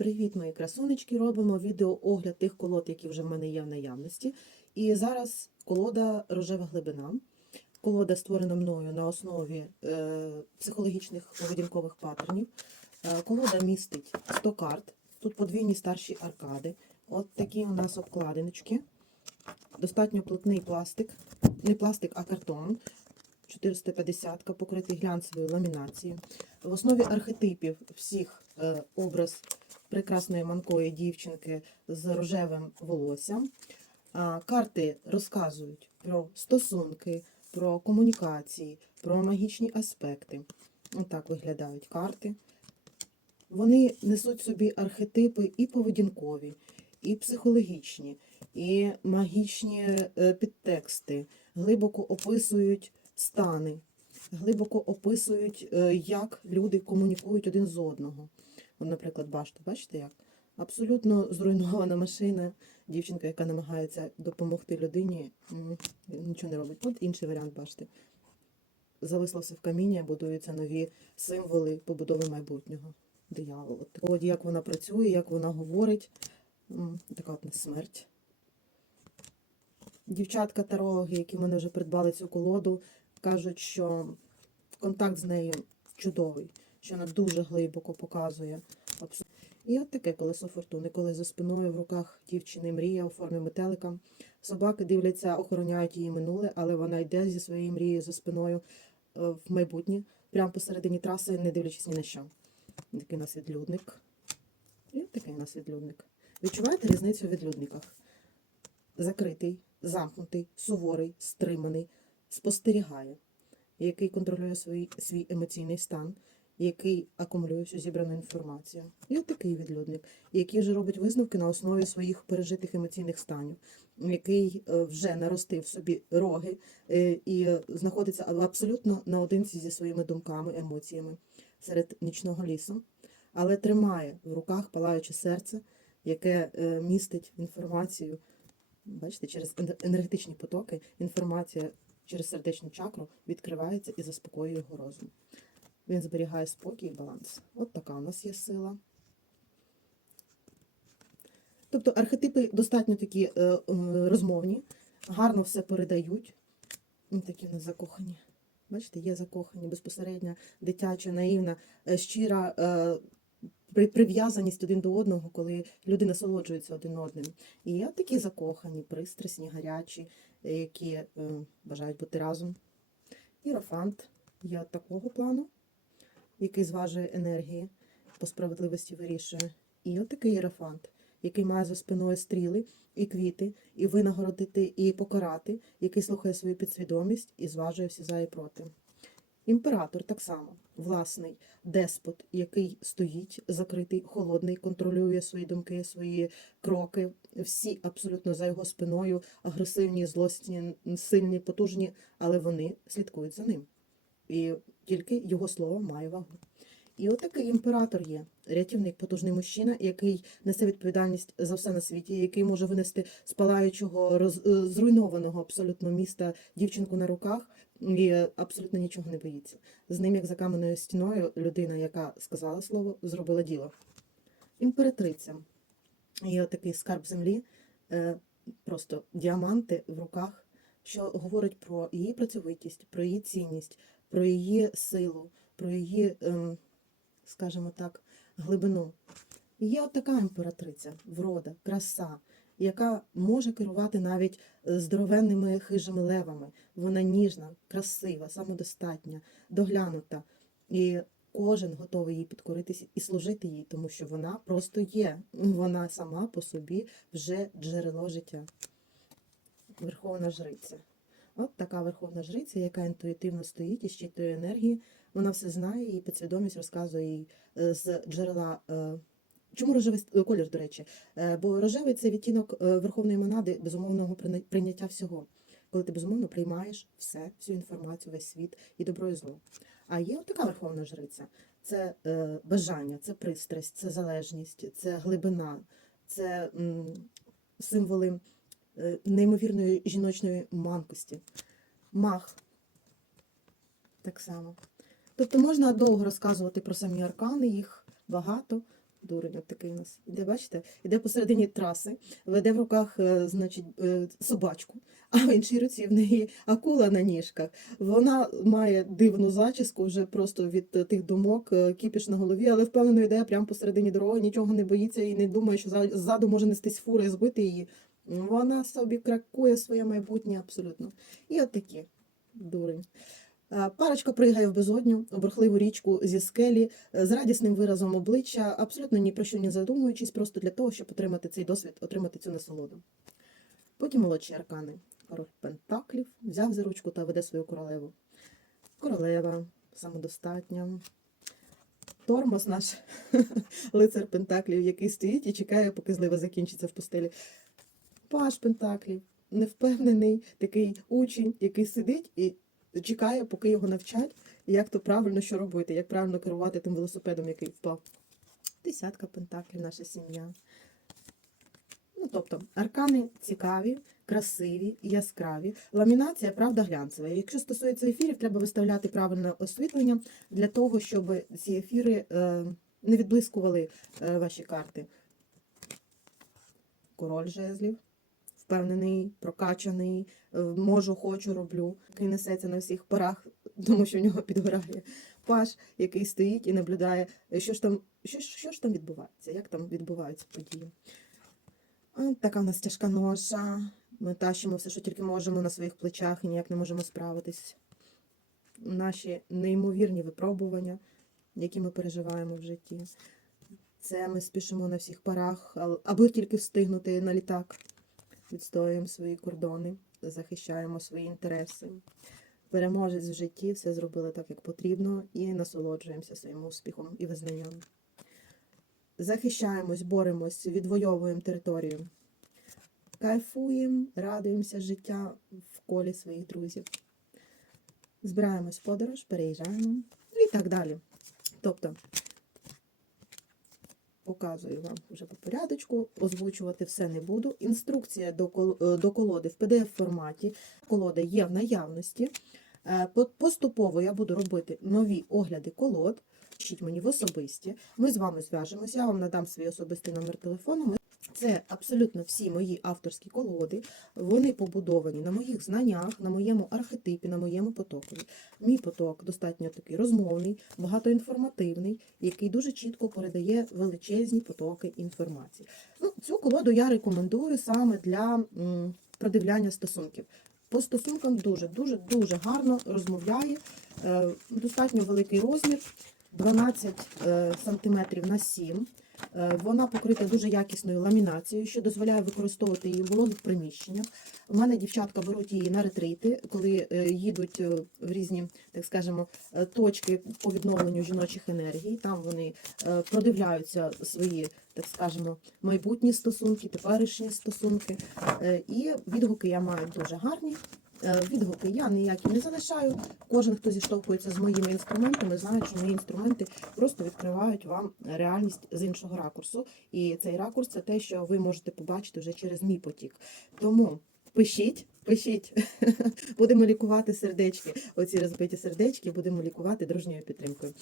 Привіт, мої красунечки! Робимо відеоогляд тих колод, які вже в мене є в наявності. І зараз колода рожева глибина. Колода створена мною на основі е, психологічних поведінкових паттернів. Е, колода містить 100 карт. Тут подвійні старші аркади. От такі у нас обкладиночки. Достатньо плотний пластик. Не пластик, а картон. 450 покритий глянцевою ламінацією. В основі архетипів всіх образ прекрасної манкої дівчинки з рожевим волоссям. Карти розказують про стосунки, про комунікації, про магічні аспекти. Отак виглядають карти. Вони несуть собі архетипи і поведінкові, і психологічні, і магічні е, підтексти, глибоко описують стани, глибоко описують, е, як люди комунікують один з одного. От, наприклад, башта, бачите як? Абсолютно зруйнована машина, дівчинка, яка намагається допомогти людині, нічого не робить. От інший варіант, бачите. Зависло все в каміння, будуються нові символи побудови майбутнього. Диявол. От, як вона працює, як вона говорить. Така от смерть. Дівчатка тарологи, які мене вже придбали цю колоду, кажуть, що контакт з нею чудовий, що вона дуже глибоко показує. І от таке колесо фортуни, коли за спиною в руках дівчини мрія у формі метелика. Собаки дивляться, охороняють її минуле, але вона йде зі своєю мрією за спиною е, в майбутнє, прямо посередині траси, не дивлячись ні на що. Такий у нас відлюдник. І от такий у нас відлюдник. Відчуваєте різницю в відлюдниках? Закритий, замкнутий, суворий, стриманий, спостерігає, який контролює свій, свій емоційний стан, який акумулює всю зібрану інформацію. І от такий відлюдник, який вже робить висновки на основі своїх пережитих емоційних станів, який е, вже наростив собі роги е, і знаходиться абсолютно наодинці зі своїми думками, емоціями серед нічного лісу, але тримає в руках палаюче серце, яке е, містить інформацію. Бачите, через енергетичні потоки інформація через сердечну чакру відкривається і заспокоює його розум. Він зберігає спокій і баланс. От така у нас є сила. Тобто архетипи достатньо такі е, е, розмовні, гарно все передають. Такі в нас закохані. Бачите, є закохані, безпосередня, дитяча, наївна, е, щира е, прив'язаність один до одного, коли люди насолоджуються один одним. І є такі закохані, пристрасні, гарячі, які е, бажають бути разом. Ірофант є такого плану, який зважує енергії, по справедливості вирішує. І от такий іерофант, який має за спиною стріли і квіти, і винагородити, і покарати, який слухає свою підсвідомість і зважує всі за і проти. Імператор так само, власний деспот, який стоїть закритий, холодний, контролює свої думки, свої кроки. Всі абсолютно за його спиною, агресивні, злосні, сильні, потужні, але вони слідкують за ним. І тільки його слово має вагу. І отакий імператор є, рятівник, потужний мужчина, який несе відповідальність за все на світі, який може винести з палаючого, роз, е, зруйнованого абсолютно міста дівчинку на руках і абсолютно нічого не боїться. З ним, як за каменною стіною, людина, яка сказала слово, зробила діло. Імператриця. Є такий скарб землі, е, просто діаманти в руках, що говорить про її працьовитість, про її цінність, про її силу, про її, ем, скажімо так, глибину. І є от така імператриця, врода, краса, яка може керувати навіть е, здоровенними хижими левами. Вона ніжна, красива, самодостатня, доглянута. І кожен готовий їй підкоритися і служити їй, тому що вона просто є. Вона сама по собі вже джерело життя. Верховна жриця. От така верховна жриця, яка інтуїтивно стоїть і щитує енергії. Вона все знає, її підсвідомість розказує їй е, з джерела. е, Чому рожевий колір, до речі? Е, Бо рожевий це відтінок верховної монади безумовного прийня- прийняття всього. Коли ти безумовно приймаєш все, всю інформацію, весь світ і добро і зло. А є така верховна жриця: це бажання, це пристрасть, це залежність, це глибина, це символи неймовірної жіночної манкості. Мах так само. Тобто можна довго розказувати про самі аркани, їх багато. Дурень, такий у нас. Іде, бачите, іде посередині траси, веде в руках, е, значить, е, собачку, а в іншій руці в неї акула на ніжках. Вона має дивну зачіску вже просто від е, тих думок, е, кіпіш на голові, але впевнено йде прямо посередині дороги, нічого не боїться і не думає, що ззаду може нестись фура і збити її. Вона собі кракує своє майбутнє абсолютно. І от такі дурень. Парочка пригає в безодню, бурхливу річку зі скелі е, з радісним виразом обличчя, абсолютно ні про що не задумуючись, просто для того, щоб отримати цей досвід, отримати цю насолоду. Потім молодші аркани. Король Пентаклів взяв за ручку та веде свою королеву. Королева, самодостатня. Тормоз наш лицар Пентаклів, який стоїть і чекає, поки злива закінчиться в пустелі. Паш Пентаклів, невпевнений такий учень, який сидить і чекає, поки його навчать, як то правильно що робити, як правильно керувати тим велосипедом, який впав. Десятка пентаклів, наша сім'я. Ну, тобто, аркани цікаві, красиві, яскраві. Ламінація, правда, глянцева. Якщо стосується ефірів, треба виставляти правильне освітлення для того, щоб ці ефіри е, не відблискували е, ваші карти. Король жезлів, впевнений, прокачаний, е, можу, хочу, роблю, який несеться на всіх парах, тому що в нього підгорає. Паш, який стоїть і наблюдає, е, що ж там, що, що ж там відбувається, як там відбуваються події. Така в нас тяжка ноша. Ми тащимо все, що тільки можемо на своїх плечах і ніяк не можемо справитись. Наші неймовірні випробування, які ми переживаємо в житті. Це ми спішимо на всіх парах, аби тільки встигнути на літак. Відстоюємо свої кордони, захищаємо свої інтереси. Переможець в житті все зробили так, як потрібно, і насолоджуємося своїм успіхом і визнанням. Захищаємось, боремось, відвоюємо територію. Кайфуємо, радуємося життя в колі своїх друзів. Збираємось в подорож, переїжджаємо і так далі. Тобто, показую вам вже по порядочку, озвучувати все не буду. Інструкція до, е, колоди в PDF-форматі. Колода є в наявності. Е, Поступово я буду робити нові огляди колод. Пишіть мені в особисті. Ми з вами зв'яжемося, я вам надам свій особистий номер телефону. Це абсолютно всі мої авторські колоди. Вони побудовані на моїх знаннях, на моєму архетипі, на моєму потокові. Мій поток достатньо такий розмовний, багатоінформативний, який дуже чітко передає величезні потоки інформації. Ну, цю колоду я рекомендую саме для продивляння стосунків. По стосункам дуже, дуже, дуже гарно розмовляє. Е, достатньо великий розмір, 12 е, сантиметрів на 7. Е, Вона покрита дуже якісною ламінацією, що дозволяє використовувати її в вологих приміщеннях. У мене дівчатка беруть її на ретрити, коли е, їдуть в різні, так скажемо, точки по відновленню жіночих енергій. Там вони продивляються свої, так скажемо, майбутні стосунки, теперішні стосунки. І відгуки я маю дуже гарні. Е, Відгуки я ніякі не залишаю. Кожен, хто зіштовхується з моїми інструментами, знає, що мої інструменти просто відкривають вам реальність з іншого ракурсу. І цей ракурс це те, що ви можете побачити вже через мій потік. Тому пишіть, пишіть. Будемо лікувати сердечки. Оці розбиті сердечки будемо лікувати дружньою підтримкою.